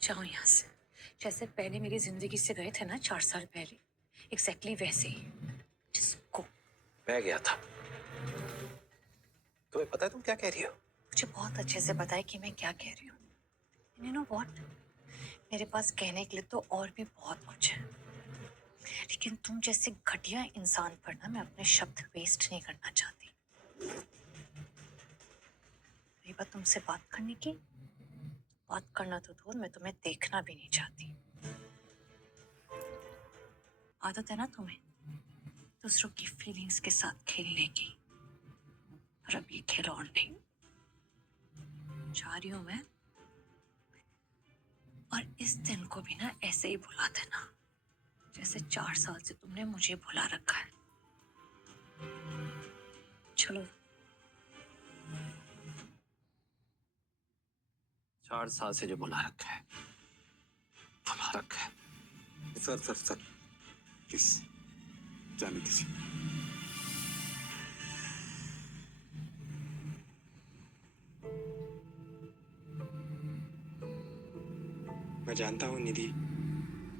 जाओ यहाँ से। जैसे पहले मेरी जिंदगी से गए थे ना 4 साल पहले, एग्जैक्टली वैसे ही। जिसको मैं गया था। तुम्हें पता है तुम क्या कह रही हो? मुझे बहुत अच्छे से पता है कि मैं क्या कह रही हूँ। यू नो व्हाट, मेरे पास कहने के लिए तो और भी बहुत कुछ है, लेकिन तुम जैसे घटिया इंसान पर ना मैं अपने शब्द वेस्ट नहीं करना चाहती। रही बात तुमसे बात करने की, बात करना तो दूर, मैं तुम्हें देखना भी नहीं चाहती। आदत है ना तुम्हें दूसरों की फीलिंग्स के साथ खेलने की, और अब ये खिलौने नहीं। जा रही हूं मैं, और इस दिन को भी ना ऐसे ही भुला देना जैसे 4 साल से तुमने मुझे भुला रखा है। चलो। 4 साल से जो बुला रखा है, बुला रखा है। सर प्लीज जाने दीजिए। मैं जानता हूँ निधि,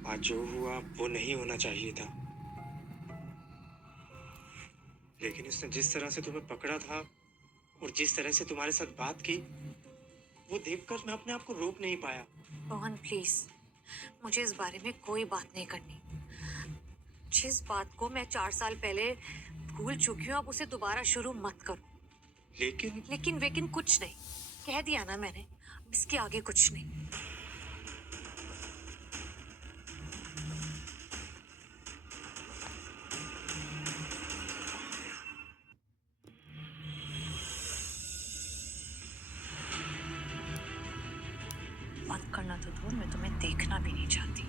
आज जो हुआ वो नहीं होना चाहिए था, लेकिन उसने जिस तरह से तुम्हें पकड़ा था और जिस तरह से तुम्हारे साथ बात की, वो देखकर मैं अपने आप को रोक नहीं पाया। रोहन प्लीज, मुझे इस बारे में कोई बात नहीं करनी। जिस बात को मैं 4 साल पहले भूल चुकी हूँ, अब उसे दोबारा शुरू मत करो। लेकिन लेकिन कुछ नहीं, कह दिया ना मैंने, इसके आगे कुछ नहीं। बात करना तो दूर, मैं तुम्हें देखना भी नहीं चाहती।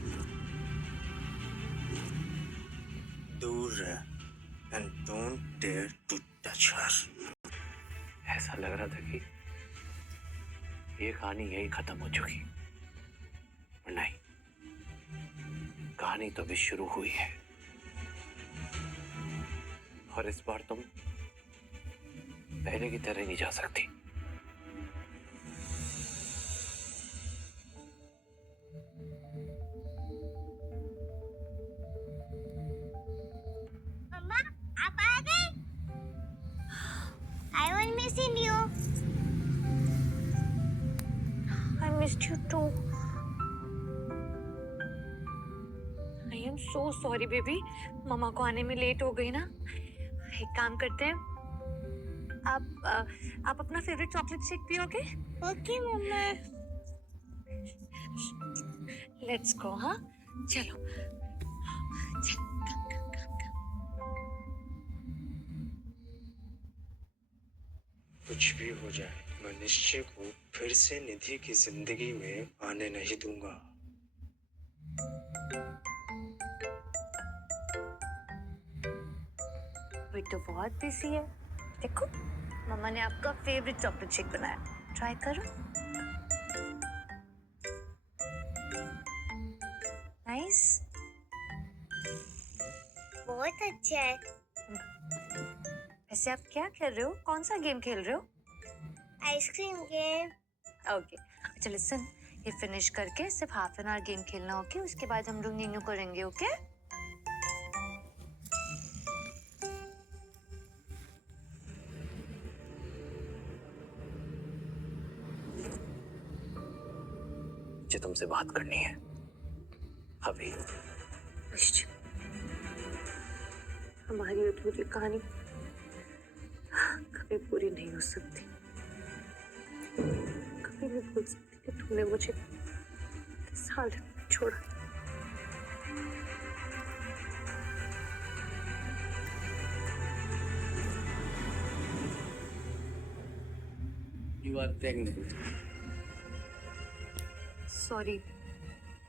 दूर रह and don't dare to touch her. ऐसा लग रहा था कि ये कहानी यही खत्म हो चुकी, पर नहीं, कहानी तो अभी शुरू हुई है। और इस बार तुम पहले की तरह नहीं जा सकती। मम्मा, आप आ गए? I was missing you. I missed you too. I am so sorry baby, मम्मा को आने में लेट हो गई ना। एक काम करते हैं, आप अपना फेवरेट चॉकलेट शेक पियोगे? Okay, mamma. Let's go. हाँ चलो। कुछ भी हो जाए, मैं निश्चय को फिर से निधि की जिंदगी में आने नहीं दूंगा। वे तो बहुत बिजी है। देखो, मम्मा ने आपका फेवरेट चॉकलेट शेक बनाया, ट्राई करो। नाइस। बहुत अच्छा है। वैसे आप क्या कर रहे हो, कौन सा गेम खेल रहे हो? Ice cream game. ओके अच्छा लिसन, ये फिनिश करके सिर्फ हाफ एन आवर गेम खेलना, ओके? उसके बाद हम लोग न्यू करेंगे, ओके? मुझे तुमसे बात करनी है अभी। हमारी अधूरी कहानी कभी पूरी नहीं हो सकती, कभी नहीं भूल सकती कि तुमने मुझे किस हालत में छोड़ा। You are pregnant. Sorry,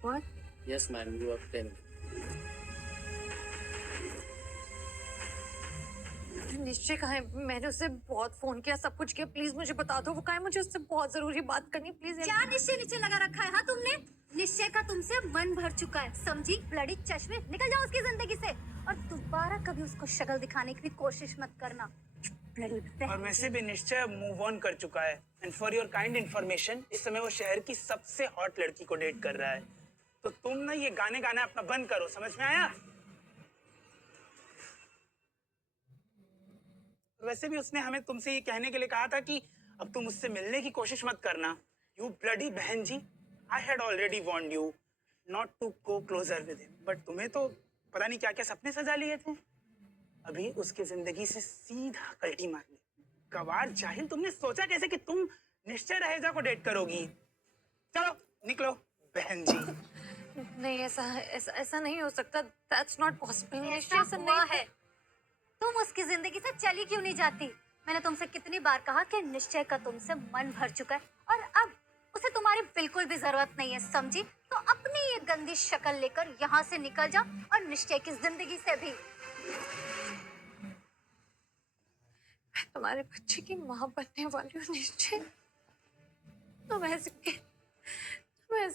what? Yes, ma'am, you are pregnant. निश्चय कहाँ है? मैंने उससे बहुत फोन किया, सब कुछ किया, प्लीज मुझे बता दो वो कहाँ है। मुझे उससे बहुत जरूरी बात करनी, प्लीज। क्या निश्चय नीचे लगा रखा है? हाँ तुमने, निश्चय का तुमसे मन भर चुका है, समझी? ब्लडी चश्मे, निकल जाओ उसकी जिंदगी से और दोबारा कभी उसको शक्ल दिखाने की भी कोशिश मत करना। और वैसे भी निश्चय मूव ऑन कर चुका है। And for your kind information, इस समय वो शहर की सबसे हॉट लड़की को डेट कर रहा है। तो तुम ना ये गाने गाना अपना बंद करो, समझ में आया? वैसे भी उसने हमें तुमसे ये कहने के लिए कहा था कि अब तुम उससे मिलने की कोशिश मत करना। यू ब्लडी बहन जी, I had already warned you not to go closer with him, but तुम्हें तो पता नहीं क्या क्या सपने सजा लिए थे। अभी उसकी जिंदगी से सीधा कल्टी मारनी। गवार जाहिल, तुमने सोचा कैसे कि तुम निश्चय रहेजा को डेट करोगी? चलो निकलो बहन जी। नहीं, ऐसा ऐसा ऐसा नहीं हो सकता। That's not possible. ऐसा हुआ है। तुम उसकी जिंदगी से चली क्यों नहीं जाती? मैंने तुमसे कितनी बार कहा कि निश्चय का तुमसे मन भर चुका है और अब उसे तुम्हारी बिल्कुल भी जरूरत नहीं है, समझी? तो अपनी ये गंदी शक्ल लेकर यहाँ से निकल जा और निश्चय की जिंदगी से भी। मैं तुम्हारे बच्चे की माँ बनने वाली हूँ निश्चय। तुम ऐसे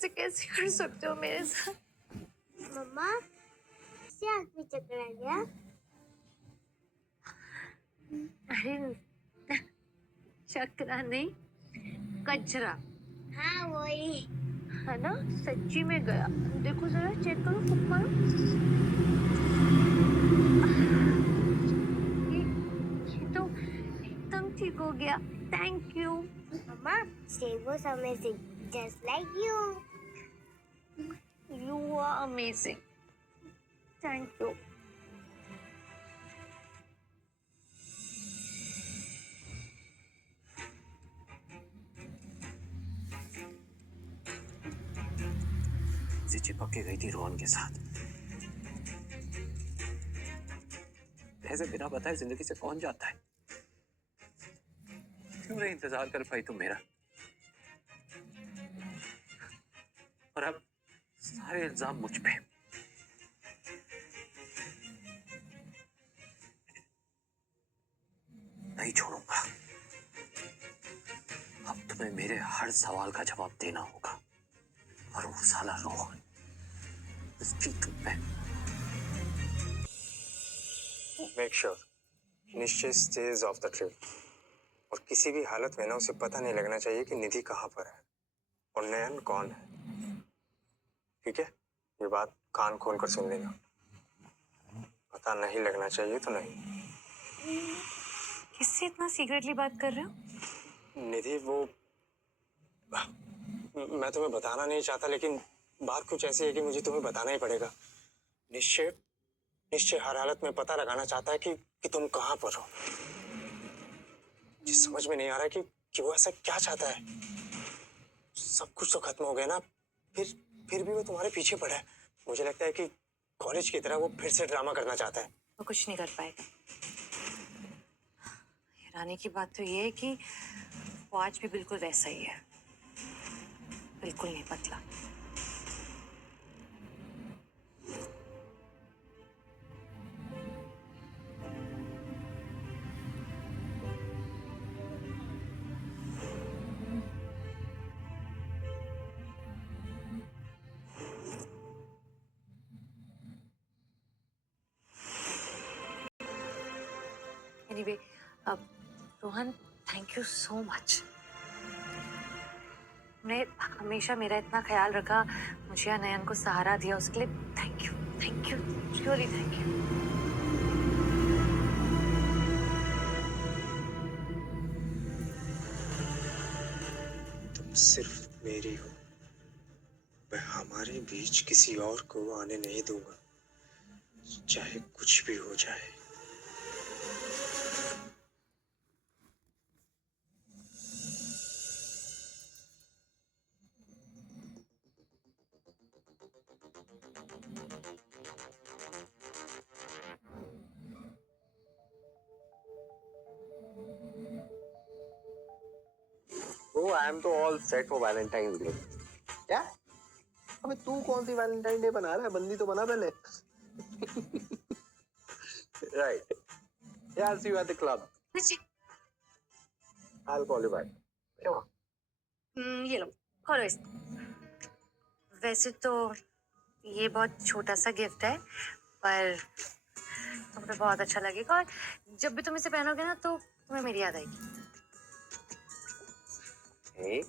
कैसे कर सकते हो मेरे साथ? मम्मा, इससे आँख में चक्कर आ गया? अरे चक्रा नहीं, कचरा हाँ वही। है ना, सच्ची में गया। देखो जरा, चेक करो, फुक मारो। ये तो एकदम ठीक हो गया। Thank you. Mama, Steve was amazing, just like you. You are amazing. Thank you. से चिपक के गई थी रोहन के साथ। ऐसे बिना बताए जिंदगी से कौन जाता है? क्यों नहीं इंतजार कर पाई तुम मेरा? और अब सारे इल्जाम मुझ पे। नहीं छोड़ूंगा। अब तुम्हें मेरे हर सवाल का जवाब देना होगा। और वो साला रोहन, उसकी तुम पे। मेक श्योर निश्चय स्टेज ऑफ द ट्रिप, और किसी भी हालत में ना उसे पता नहीं लगना चाहिए कि निधि कहाँ पर है और नयन कौन है। ठीक है, ये बात कान खोल कर सुन लेना। पता नहीं लगना चाहिए तो नहीं। किससे इतना सीक्रेटली बात कर रहे हो? निधि, वो मैं तुम्हें बताना नहीं चाहता, लेकिन बात कुछ ऐसी है कि मुझे तुम्हें बताना ही पड़ेगा। निश्चय निश्चय हर हालत में पता लगाना चाहता है कि तुम कहाँ पर हो। मुझे समझ में नहीं आ रहा है कि वो ऐसा क्या चाहता है। सब कुछ तो खत्म हो गया ना, फिर भी वो तुम्हारे पीछे पड़ा है। मुझे लगता है कि कॉलेज की तरह वो फिर से ड्रामा करना चाहता है। वो कुछ नहीं कर पाएगा। हैरानी की बात तो ये है कि वो आज भी बिल्कुल वैसा ही है, बिल्कुल नहीं बदला। एनीवे, अब Rohan, thank you so much. तुमने हमेशा मेरा इतना ख्याल रखा, मुझे या नयन को सहारा दिया, उसके लिए thank you, really thank you. तुम सिर्फ मेरी हो, मैं हमारे बीच किसी और को आने नहीं दूंगा, चाहे कुछ भी हो जाए। आई एम तो all set for Valentine's day. क्या? अबे तू कौन सी वैलेंटाइन डे बना रहा है? बंदी तो बना पहले। Right, yeah, see you at the club. I'll call you back. Come on. ये लो, खोलो इस। वैसे तो ये बहुत छोटा सा गिफ्ट है, पर तुम्हें बहुत अच्छा लगेगा, और जब भी तुम इसे पहनोगे ना तो तुम्हें मेरी याद आएगी। Hey,